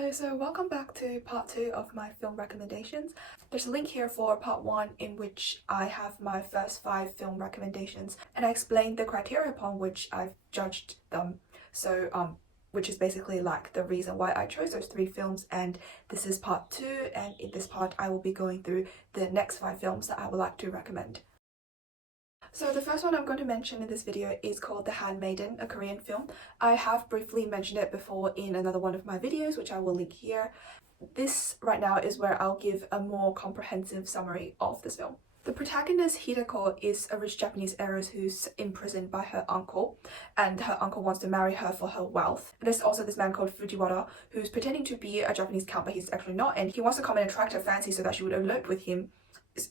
Hello, so welcome back to part 2 of my film recommendations. There's a link here for part 1 in which I have my first 5 film recommendations and I explained the criteria upon which I've judged them. So which is basically like the reason why I chose those 3 films, and this is part 2, and in this part I will be going through the next 5 films that I would like to recommend. So the first one I'm going to mention in this video is called The Handmaiden, a Korean film. I have briefly mentioned it before in another one of my videos, which I will link here. This right now is where I'll give a more comprehensive summary of this film. The protagonist, Hideko, is a rich Japanese heiress who's imprisoned by her uncle, and her uncle wants to marry her for her wealth. There's also this man called Fujiwara who's pretending to be a Japanese count, but he's actually not, and he wants to come and attract her fancy so that she would elope with him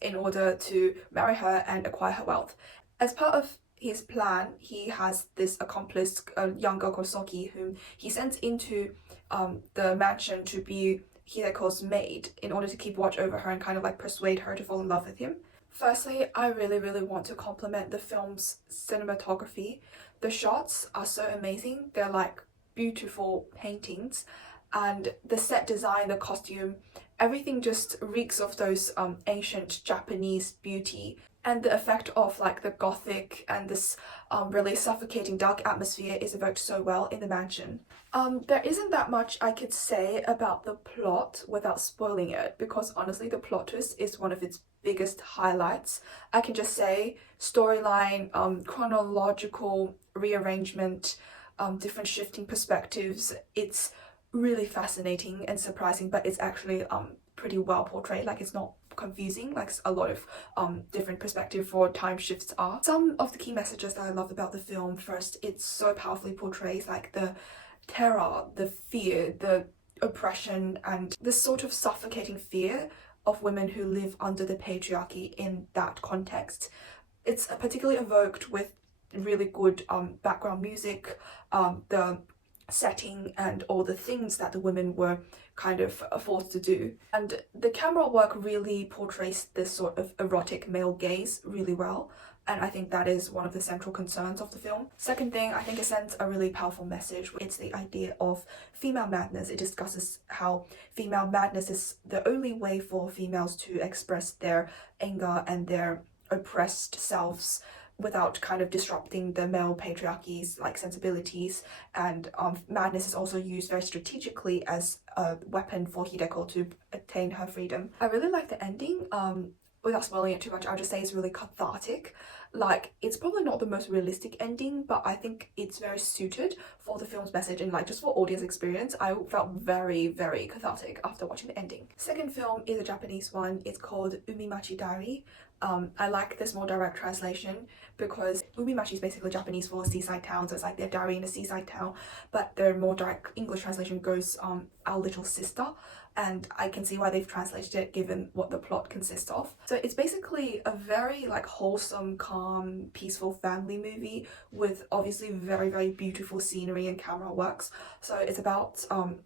in order to marry her and acquire her wealth. As part of his plan, he has this accomplice, a young girl called Soki, whom he sends into the mansion to be Hideko's maid in order to keep watch over her and kind of like persuade her to fall in love with him. Firstly, I really want to compliment the film's cinematography. The shots are so amazing. They're like beautiful paintings, and the set design, the costume, everything just reeks of those ancient Japanese beauty, and the effect of like the gothic and this really suffocating dark atmosphere is evoked so well in the mansion. There isn't that much I could say about the plot without spoiling it, because honestly the plot twist is one of its biggest highlights. I can just say storyline, chronological rearrangement, different shifting perspectives. It's really fascinating and surprising, but it's actually pretty well portrayed. Like, it's not confusing like a lot of different perspective for time shifts are. Some of the key messages that I love about the film: first, it's so powerfully portrays like the terror, the fear, the oppression, and this sort of suffocating fear of women who live under the patriarchy in that context. It's particularly evoked with really good background music, the setting, and all the things that the women were kind of forced to do. And the camera work really portrays this sort of erotic male gaze really well, and I think that is one of the central concerns of the film. Second thing, I think it sends a really powerful message. It's the idea of female madness. It discusses how female madness is the only way for females to express their anger and their oppressed selves without kind of disrupting the male patriarchy's like sensibilities. And madness is also used very strategically as a weapon for Hideko to attain her freedom. I really like the ending. Without spoiling it too much, I'll just say it's really cathartic. Like, it's probably not the most realistic ending, but I think it's very suited for the film's message, and like just for audience experience, I felt very cathartic after watching the ending. Second film is a Japanese one. It's called Umimachi Diary. I like this more direct translation because Umimachi is basically Japanese for seaside town, so it's like their diary in a seaside town, but their more direct English translation goes Our Little Sister, and I can see why they've translated it given what the plot consists of. So it's basically a very like wholesome, calm, peaceful family movie with obviously very beautiful scenery and camera works. So it's about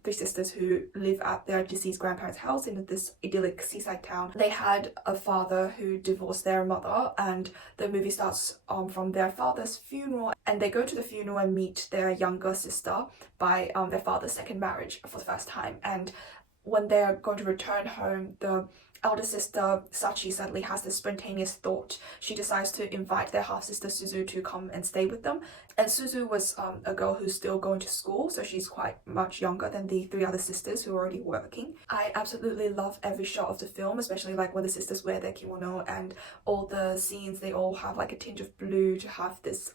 3 sisters who live at their deceased grandparents' house in this idyllic seaside town. They had a father who divorced their mother, and the movie starts from their father's funeral, and they go to the funeral and meet their younger sister by their father's second marriage for the first time. And when they're going to return home, the elder sister Sachi suddenly has this spontaneous thought. She decides to invite their half-sister Suzu to come and stay with them. And Suzu was a girl who's still going to school, so she's quite much younger than the 3 other sisters who are already working. I absolutely love every shot of the film, especially like when the sisters wear their kimono, and all the scenes, they all have like a tinge of blue to have this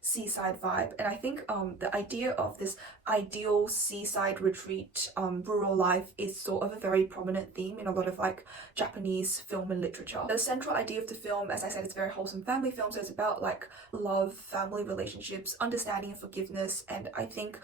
seaside vibe. And I think the idea of this ideal seaside retreat, rural life, is sort of a very prominent theme in a lot of like Japanese film and literature. The central idea of the film, as I said, it's a very wholesome family film, so it's about like love, family relationships, understanding and forgiveness. And I think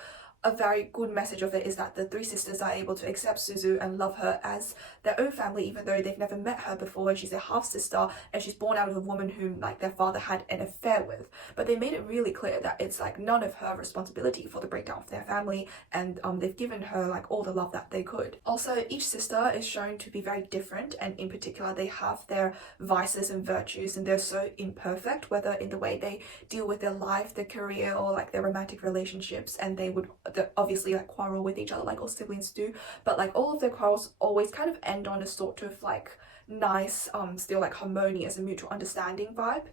a very good message of it is that the 3 sisters are able to accept Suzu and love her as their own family, even though they've never met her before, and she's a half-sister and she's born out of a woman whom like their father had an affair with. But they made it really clear that it's like none of her responsibility for the breakdown of their family, and they've given her like all the love that they could. Also, each sister is shown to be very different, and in particular they have their vices and virtues, and they're so imperfect, whether in the way they deal with their life, their career, or like their romantic relationships, and they would they obviously like quarrel with each other like all siblings do, but like all of their quarrels always kind of end on a sort of like nice still like harmonious and mutual understanding vibe.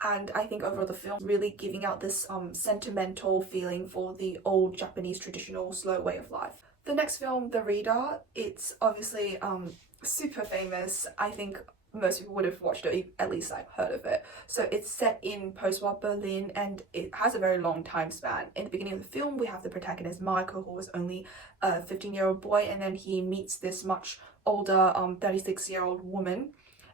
And I think overall the film really giving out this sentimental feeling for the old Japanese traditional slow way of life. The next film, The Reader, it's obviously super famous. I think most people would have watched it, at least like heard of it. So it's set in post-war Berlin and it has a very long time span. In the beginning of the film, we have the protagonist Michael, who was only a 15-year-old boy, and then he meets this much older 36-year-old woman,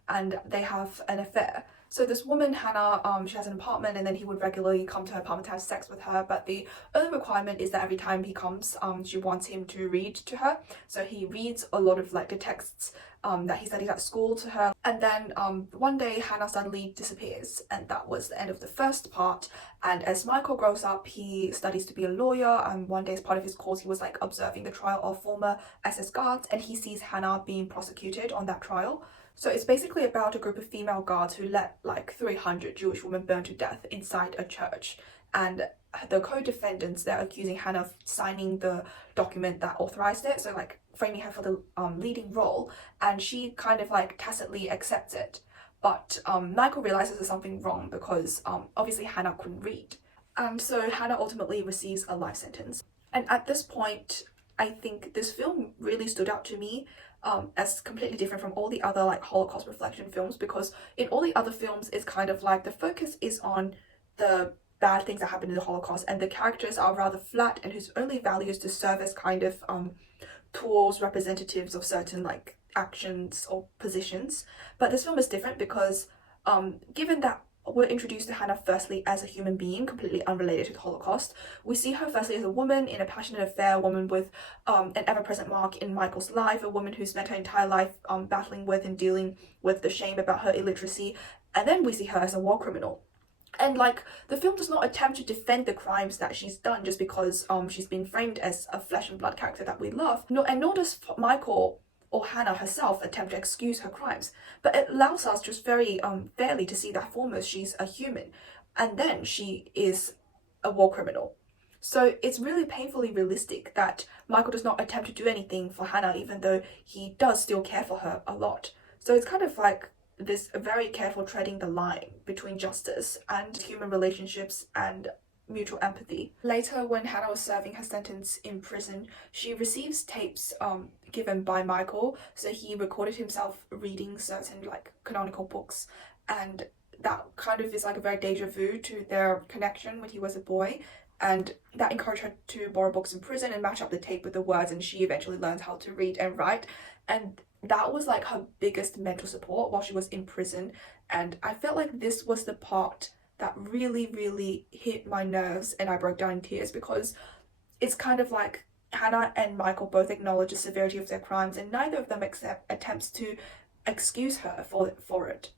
and they have an affair. So this woman, Hannah, she has an apartment, and then he would regularly come to her apartment to have sex with her, but the only requirement is that every time he comes, she wants him to read to her. So he reads a lot of like the texts that he studies at school to her. And then one day Hannah suddenly disappears, and that was the end of the first part. And as Michael grows up, he studies to be a lawyer, and one day as part of his course he was like observing the trial of former SS guards, and he sees Hannah being prosecuted on that trial. So it's basically about a group of female guards who let like 300 Jewish women burn to death inside a church. And the co-defendants, they're accusing Hannah of signing the document that authorized it, so like framing her for the leading role, and she kind of like tacitly accepts it. But Michael realizes there's something wrong because obviously Hannah couldn't read. And so Hannah ultimately receives a life sentence. And at this point, I think this film really stood out to me as completely different from all the other like Holocaust reflection films, because in all the other films it's kind of like the focus is on the bad things that happened in the Holocaust, and the characters are rather flat and whose only value is to serve as kind of tools, representatives of certain like actions or positions. But this film is different because given that we're introduced to Hannah firstly as a human being completely unrelated to the Holocaust. We see her firstly as a woman in a passionate affair, a woman with an ever-present mark in Michael's life, a woman who spent her entire life battling with and dealing with the shame about her illiteracy, and then we see her as a war criminal. And like the film does not attempt to defend the crimes that she's done just because she's been framed as a flesh and blood character that we love. Nor does Michael or Hannah herself attempt to excuse her crimes, but it allows us just very fairly to see that foremost she's a human, and then she is a war criminal. So it's really painfully realistic that Michael does not attempt to do anything for Hannah, even though he does still care for her a lot. So it's kind of like this very careful treading the line between justice and human relationships and mutual empathy. Later, when Hannah was serving her sentence in prison, she receives tapes given by Michael. So he recorded himself reading certain like canonical books, and that kind of is like a very deja vu to their connection when he was a boy, and that encouraged her to borrow books in prison and match up the tape with the words, and she eventually learned how to read and write. And that was like her biggest mental support while she was in prison. And I felt like this was the part that really hit my nerves, and I broke down in tears, because it's kind of like Hannah and Michael both acknowledge the severity of their crimes, and neither of them attempts to excuse her for it.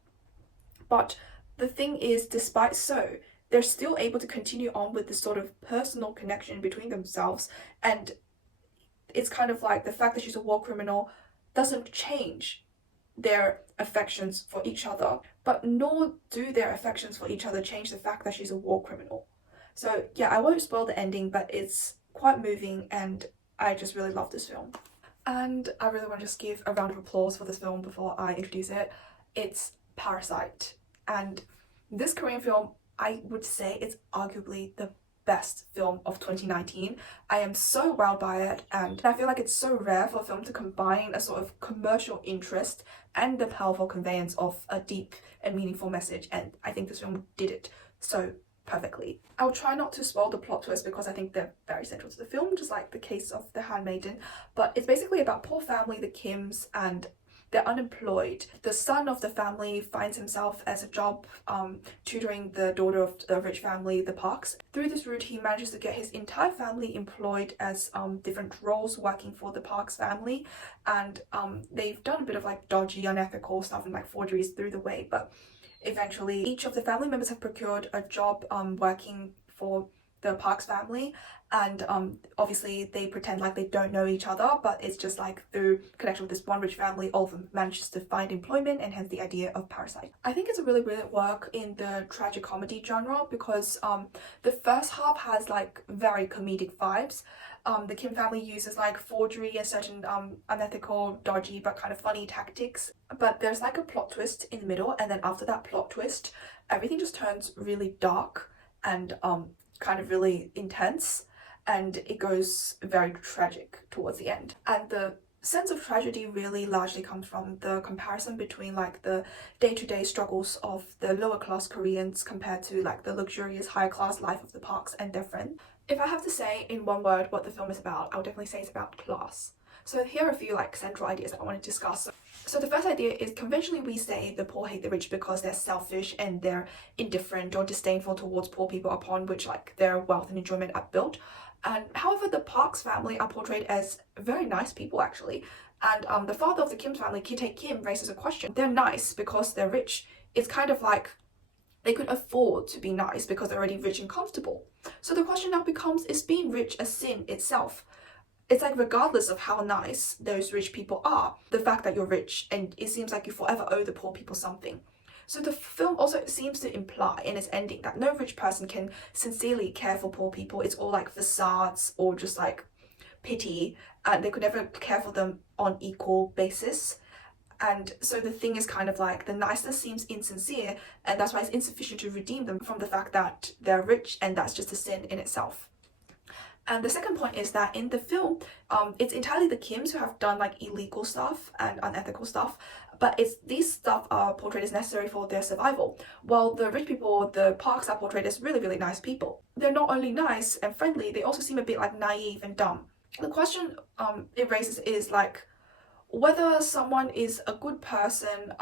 But the thing is, despite so, they're still able to continue on with this sort of personal connection between themselves, and it's kind of like the fact that she's a war criminal doesn't change their affections for each other, but nor do their affections for each other change the fact that she's a war criminal. So yeah, I won't spoil the ending, but it's quite moving, and I just really love this film. And I really want to just give a round of applause for this film before I introduce it. It's Parasite, and this Korean film, I would say it's arguably the best film of 2019. I am so wowed by it, and I feel like it's so rare for a film to combine a sort of commercial interest and the powerful conveyance of a deep and meaningful message, and I think this film did it so perfectly. I'll try not to spoil the plot twist because I think they're very central to the film, just like the case of the Handmaiden, but it's basically about poor family, the Kims, and they're unemployed. The son of the family finds himself as a job tutoring the daughter of the rich family, the Parks. Through this route, he manages to get his entire family employed as different roles working for the Parks family, and they've done a bit of like dodgy, unethical stuff and like forgeries through the way, but eventually each of the family members have procured a job working for the Parks family, and obviously they pretend like they don't know each other, but it's just like through connection with this one rich family, all of them manages to find employment, and hence the idea of Parasite. I think it's a really brilliant work in the tragic comedy genre because the first half has like very comedic vibes. The Kim family uses like forgery and certain unethical, dodgy but kind of funny tactics, but there's like a plot twist in the middle, and then after that plot twist everything just turns really dark and kind of really intense, and it goes very tragic towards the end. And the sense of tragedy really largely comes from the comparison between like the day-to-day struggles of the lower class Koreans compared to like the luxurious higher class life of the Parks and their friends. If I have to say in one word what the film is about, I would definitely say it's about class. So here are a few like central ideas that I want to discuss. So the first idea is, conventionally we say the poor hate the rich because they're selfish and they're indifferent or disdainful towards poor people upon which like their wealth and enjoyment are built. And however, the Parks family are portrayed as very nice people actually. And the father of the Kim's family, Ki-tae Kim, raises a question. They're nice because they're rich. It's kind of like they could afford to be nice because they're already rich and comfortable. So the question now becomes, is being rich a sin itself? It's like regardless of how nice those rich people are, the fact that you're rich and it seems like you forever owe the poor people something. So the film also seems to imply in its ending that no rich person can sincerely care for poor people. It's all like facades or just like pity, and they could never care for them on equal basis. And so the thing is kind of like the niceness seems insincere, and that's why it's insufficient to redeem them from the fact that they're rich, and that's just a sin in itself. And the second point is that in the film, it's entirely the Kims who have done like illegal stuff and unethical stuff, but it's these stuff are portrayed as necessary for their survival, while the rich people, the Parks, are portrayed as really, really nice people. They're not only nice and friendly, they also seem a bit like naive and dumb. The question it raises is like, whether someone is a good person,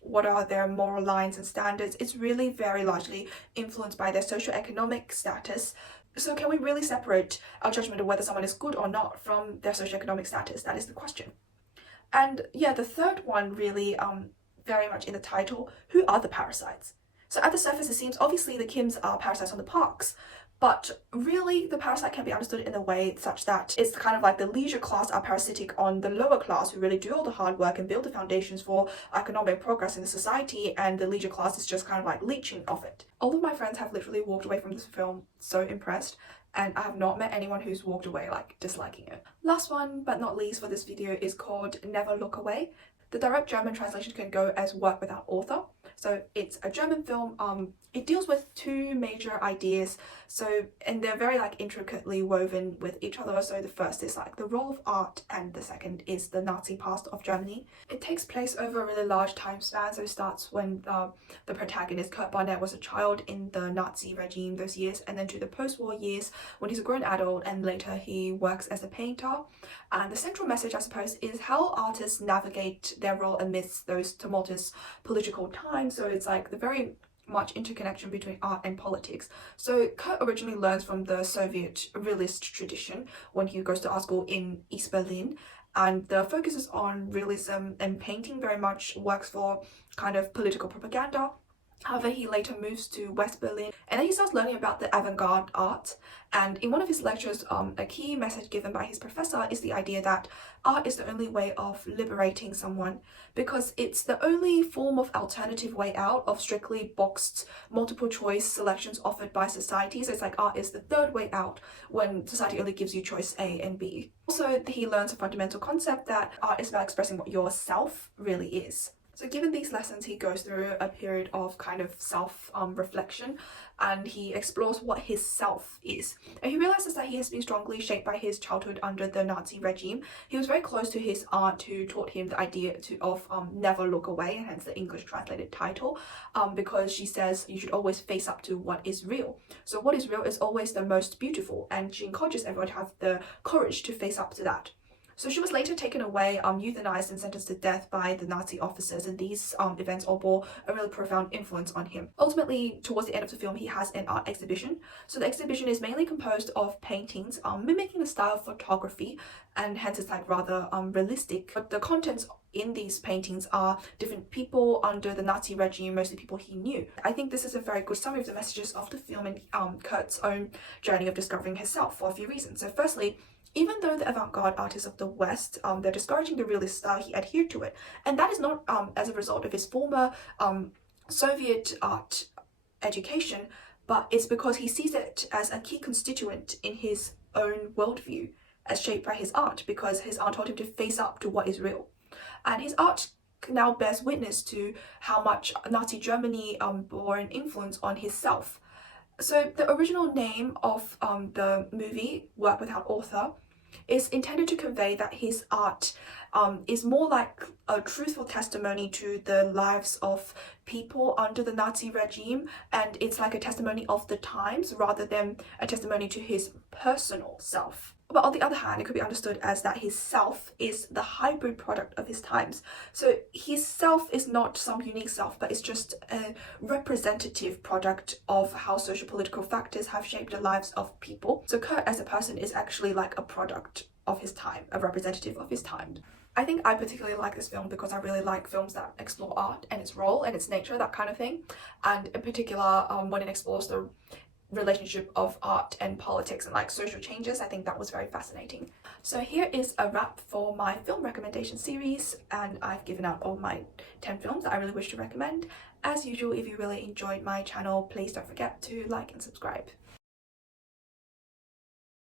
what are their moral lines and standards, it's really very largely influenced by their socioeconomic status. So can we really separate our judgment of whether someone is good or not from their socioeconomic status? That is the question. And yeah, the third one really very much in the title, who are the parasites? So at the surface it seems obviously the Kims are parasites on the Parks, but really the parasite can be understood in a way such that it's kind of like the leisure class are parasitic on the lower class who really do all the hard work and build the foundations for economic progress in the society, and the leisure class is just kind of like leeching off it. All of my friends have literally walked away from this film so impressed, and I have not met anyone who's walked away like disliking it. Last one but not least for this video is called Never Look Away. The direct German translation can go as Work Without Author. So it's a German film. It deals with two major ideas, and they're very like intricately woven with each other. So the first is like the role of art, and the second is the Nazi past of Germany. It takes place over a really large time span, so it starts when the protagonist Kurt Barnett was a child in the Nazi regime those years, and then to the post-war years when he's a grown adult, and later he works as a painter. And the central message, I suppose, is how artists navigate their role amidst those tumultuous political times. So it's like the very much interconnection between art and politics. So Kurt originally learns from the Soviet realist tradition when he goes to art school in East Berlin, and the focus is on realism, and painting very much works for kind of political propaganda. However, he later moves to West Berlin, and then he starts learning about the avant-garde art. And in one of his lectures, a key message given by his professor is the idea that art is the only way of liberating someone, because it's the only form of alternative way out of strictly boxed multiple choice selections offered by society. So it's like art is the third way out when society only gives you choice A and B. Also, he learns a fundamental concept that art is about expressing what yourself really is. So given these lessons, he goes through a period of kind of self-reflection, and he explores what his self is. And he realizes that he has been strongly shaped by his childhood under the Nazi regime. He was very close to his aunt, who taught him the idea of never look away, and hence the English translated title, because she says you should always face up to what is real. So what is real is always the most beautiful, and she encourages everyone to have the courage to face up to that. So she was later taken away, euthanized and sentenced to death by the Nazi officers, and these events all bore a really profound influence on him. Ultimately, towards the end of the film, he has an art exhibition. So the exhibition is mainly composed of paintings mimicking the style of photography, and hence it's like rather realistic. But the contents in these paintings are different people under the Nazi regime, mostly people he knew. I think this is a very good summary of the messages of the film and Kurt's own journey of discovering himself for a few reasons. So firstly, even though the avant-garde artists of the West, they're discouraging the realist style, he adhered to it. And that is not as a result of his former Soviet art education, but it's because he sees it as a key constituent in his own worldview as shaped by his art, because his art taught him to face up to what is real. And his art now bears witness to how much Nazi Germany bore an influence on his self. So the original name of the movie, Work Without Author, is intended to convey that his art is more like a truthful testimony to the lives of people under the Nazi regime, and it's like a testimony of the times rather than a testimony to his personal self. But on the other hand, it could be understood as that his self is the hybrid product of his times. So his self is not some unique self, but it's just a representative product of how social political factors have shaped the lives of people. So Kurt as a person is actually like a product of his time, a representative of his time. I think I particularly like this film because I really like films that explore art and its role and its nature, that kind of thing. And in particular, when it explores the relationship of art and politics and like social changes, I think that was very fascinating. So here is a wrap for my film recommendation series, and I've given out all my 10 films that I really wish to recommend. As usual, if you really enjoyed my channel, please don't forget to like and subscribe.